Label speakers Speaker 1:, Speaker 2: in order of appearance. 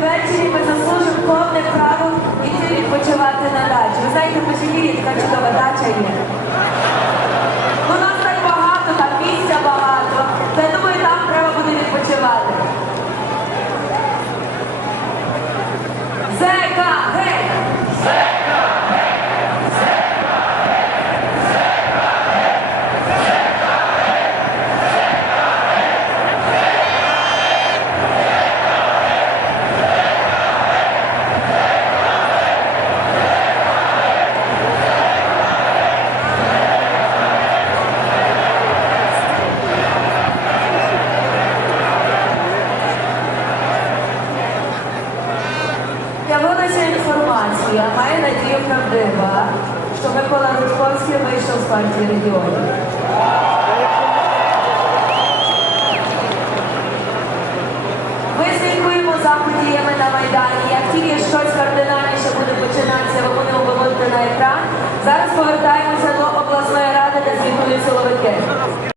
Speaker 1: ввечері ми заслужимо повне право і відпочивати на дачі. Ви знаєте, по така чудова дача є. З'явилася інформація, має надію правдива, що Микола Рудковський вийшов з партії регіонів. Ми слідкуємо за подіями на Майдані. Як тільки щось кардинальніше буде починатися, ви будемо на екран. Зараз повертаємося